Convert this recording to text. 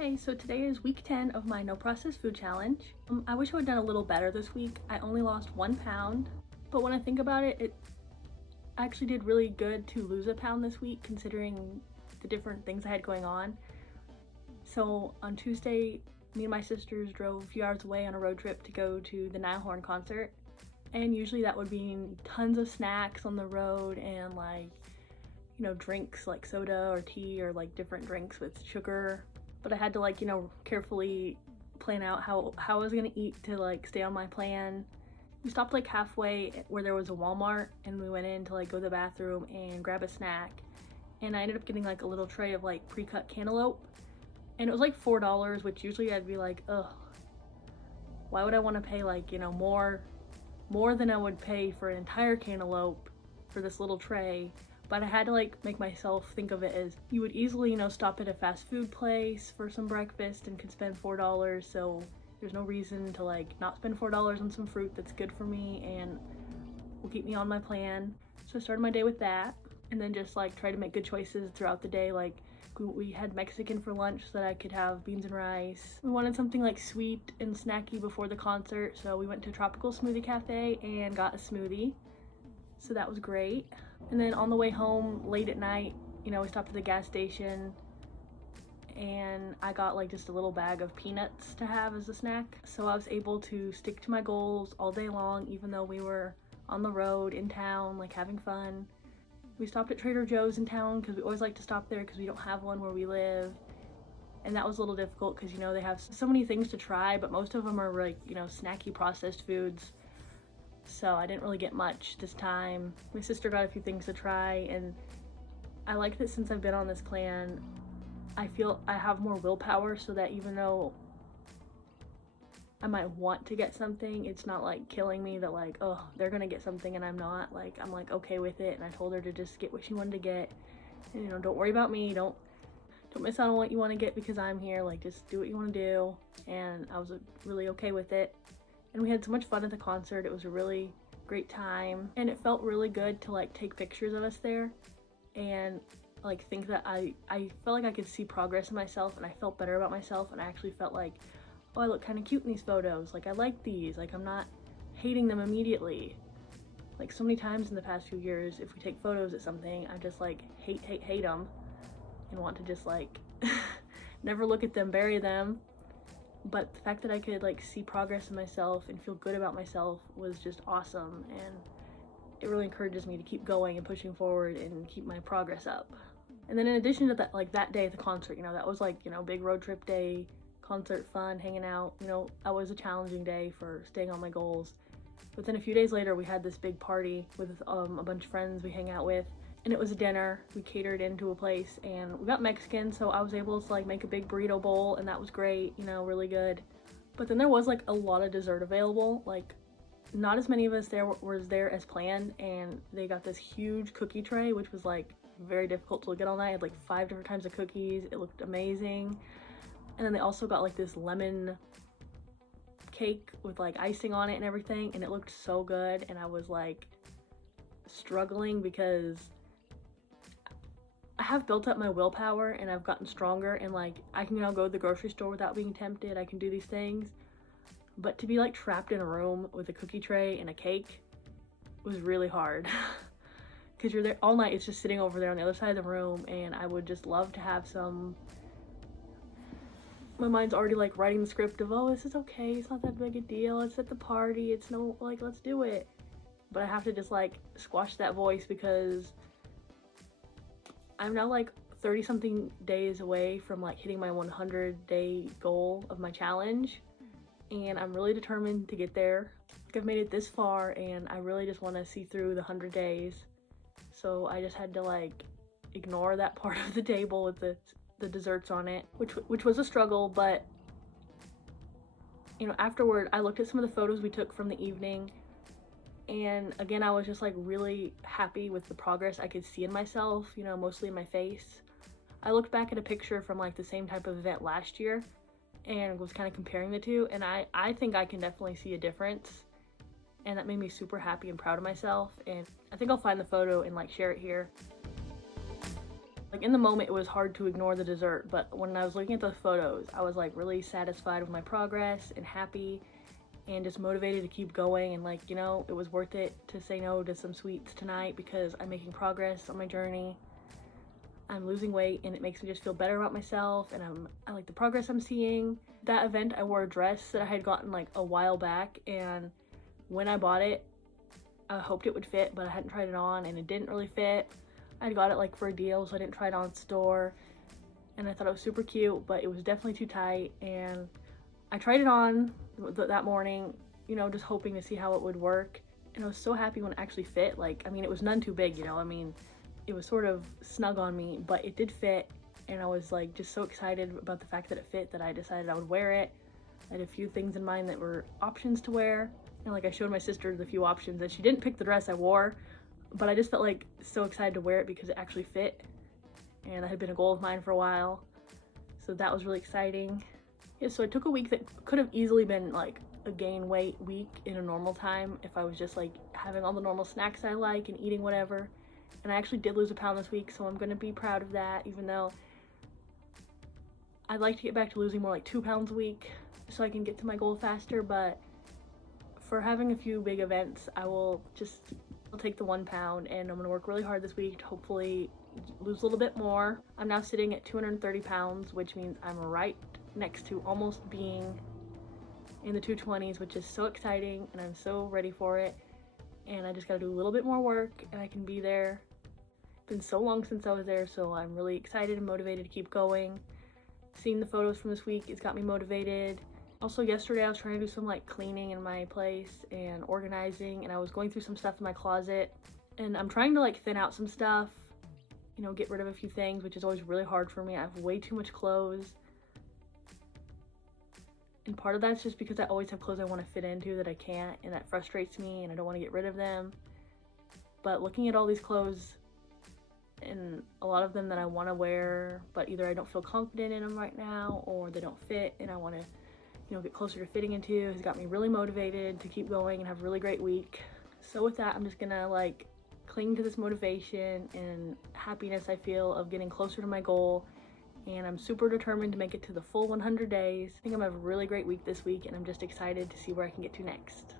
Hey, so today is week 10 of my no processed food challenge. I wish I would have done a little better this week. I only lost 1 pound, but when I think about it, it actually did really good to lose a pound this week considering the different things I had going on. So on Tuesday, me and my sisters drove a few hours away on a road trip to go to the Nile Horn concert. And usually that would mean tons of snacks on the road and drinks like soda or tea or like different drinks with sugar. But I had to carefully plan out how I was gonna eat to stay on my plan. We stopped halfway where there was a Walmart and we went in to go to the bathroom and grab a snack. And I ended up getting a little tray of pre-cut cantaloupe. And it was $4, which usually I'd be ugh, why would I want to pay more than I would pay for an entire cantaloupe for this little tray? But I had to make myself think of it as you would easily, stop at a fast food place for some breakfast and could spend $4. So there's no reason to not spend $4 on some fruit that's good for me and will keep me on my plan. So I started my day with that and then just try to make good choices throughout the day. We had Mexican for lunch so that I could have beans and rice. We wanted something sweet and snacky before the concert, so we went to a tropical smoothie cafe and got a smoothie. So that was great. And then on the way home late at night, we stopped at the gas station and I got just a little bag of peanuts to have as a snack. So I was able to stick to my goals all day long, even though we were on the road in town, having fun. We stopped at Trader Joe's in town because we always like to stop there because we don't have one where we live. And that was a little difficult because, they have so many things to try, but most of them are snacky processed foods. So I didn't really get much this time. My sister got a few things to try, and I like that since I've been on this plan, I feel I have more willpower so that even though I might want to get something, it's not killing me that oh, they're gonna get something and I'm not. I'm okay with it, and I told her to just get what she wanted to get. And don't worry about me, don't miss out on what you want to get because I'm here. Just do what you want to do. And I was really okay with it. And we had so much fun at the concert. It was a really great time. And it felt really good to take pictures of us there and think that I felt I could see progress in myself, and I felt better about myself, and I actually felt oh, I look kind of cute in these photos. I like these. I'm not hating them immediately. So many times in the past few years, if we take photos at something, I just hate them and want to just never look at them, bury them. But the fact that I could see progress in myself and feel good about myself was just awesome, and it really encourages me to keep going and pushing forward and keep my progress up. And then in addition to that, that day at the concert, that was big road trip day, concert fun, hanging out. That was a challenging day for staying on my goals. But then a few days later, we had this big party with a bunch of friends we hang out with. And it was a dinner. We catered into a place and we got Mexican, so I was able to make a big burrito bowl, and that was great, really good. But then there was a lot of dessert available. Not as many of us was there as planned, and they got this huge cookie tray, which was very difficult to look at all night. I had 5 different types of cookies. It looked amazing. And then they also got this lemon cake with icing on it and everything, and it looked so good. And I was struggling because I have built up my willpower and I've gotten stronger, and I can now go to the grocery store without being tempted. I can do these things. But to be trapped in a room with a cookie tray and a cake was really hard. Because you're there all night, it's just sitting over there on the other side of the room, and I would just love to have some. My mind's already writing the script of, oh, this is okay, it's not that big a deal, it's at the party, it's no, let's do it. But I have to just squash that voice because I'm now 30 something days away from hitting my 100-day goal of my challenge, and I'm really determined to get there. I've made it this far, and I really just want to see through the 100 days. So I just had to ignore that part of the table with the desserts on it, which was a struggle. But afterward I looked at some of the photos we took from the evening, and again I was just really happy with the progress I could see in myself, mostly in my face. I looked back at a picture from the same type of event last year and was kind of comparing the two, and I think I can definitely see a difference, and that made me super happy and proud of myself. And I think I'll find the photo and share it here. Like in the moment it was hard to ignore the dessert, but when I was looking at those photos, I was like really satisfied with my progress and happy and just motivated to keep going, and like, you know, it was worth it to say no to some sweets tonight because I'm making progress on my journey. I'm losing weight and it makes me just feel better about myself, and I like the progress I'm seeing. That event I wore a dress that I had gotten like a while back, and when I bought it I hoped it would fit, but I hadn't tried it on and it didn't really fit. I got it like for a deal, so I didn't try it on store, and I thought it was super cute, but it was definitely too tight. And I tried it on that morning, you know, just hoping to see how it would work, and I was so happy when it actually fit. Like, I mean, it was none too big, you know, I mean, it was sort of snug on me, but it did fit, and I was like just so excited about the fact that it fit that I decided I would wear it. I had a few things in mind that were options to wear, and like I showed my sister the few options, and she didn't pick the dress I wore, but I just felt like so excited to wear it because it actually fit, and that had been a goal of mine for a while, so that was really exciting. Yeah, so I took a week that could have easily been like a gain weight week in a normal time if I was just like having all the normal snacks I like and eating whatever, and I actually did lose a pound this week, so I'm gonna be proud of that, even though I'd like to get back to losing more like 2 pounds a week so I can get to my goal faster. But for having a few big events, I'll take the 1 pound, and I'm gonna work really hard this week to hopefully lose a little bit more. I'm now sitting at 230 pounds, which means I'm right next to almost being in the 220s, which is so exciting, and I'm so ready for it. And I just gotta do a little bit more work and I can be there. It's been so long since I was there, so I'm really excited and motivated to keep going. Seeing the photos from this week, it's got me motivated. Also yesterday I was trying to do some like cleaning in my place and organizing, and I was going through some stuff in my closet, and I'm trying to like thin out some stuff, you know, get rid of a few things, which is always really hard for me. I have way too much clothes, and part of that's just because I always have clothes I want to fit into that I can't, and that frustrates me, and I don't want to get rid of them. But looking at all these clothes, and a lot of them that I want to wear, but either I don't feel confident in them right now, or they don't fit and I want to, you know, get closer to fitting into, has got me really motivated to keep going and have a really great week. So with that, I'm just gonna like cling to this motivation and happiness I feel of getting closer to my goal, and I'm super determined to make it to the full 100 days. I think I'm gonna have a really great week this week, and I'm just excited to see where I can get to next.